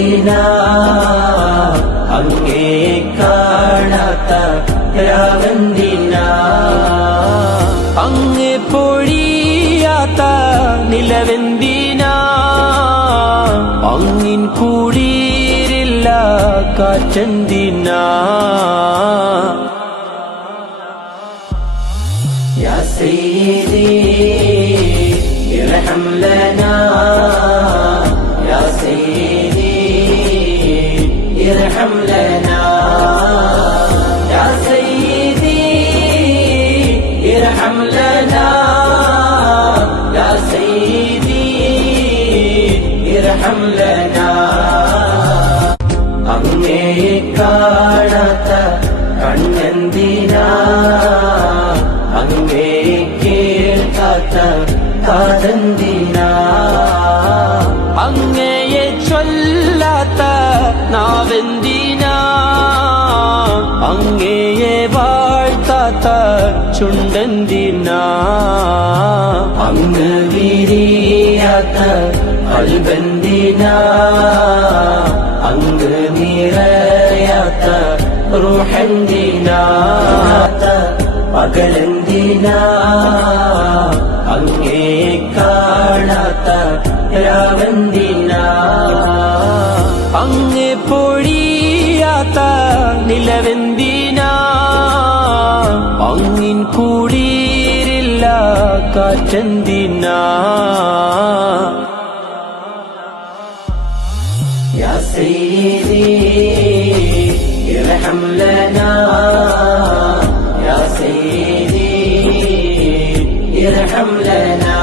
ചന്ദിനാ അങ്ങേ കാണാത്ത രാവന്തിന ارحم لنا يا سيدي ارحم لنا يا سيدي ارحم لنا അങ്ങേ കാണാത്ത കണ്ണെന്തിനാ അങ്ങേ കേൾക്കാത്ത കാതെന്തിനാ അങ്ങയെ ചൊല്ലാത്ത അങ്ങയെ വാഴ്ത്താത്ത ചുണ്ടന്തിന. അങ്ങ് വിരിയാത്ത അൽബന്തിന അങ്ങ് നിറയാത്ത റോഹന്തിന. പകലന്തിന അങ്ങേ കാണാത്ത രാവന്തിനാ. പൊഴിയാത്ത നിലവെന്തിനാ അങ്ങിൻ കൂടിയില്ല കാറ്റെന്തിനാ يا سيدي ارحم لنا يا سيدي ارحم لنا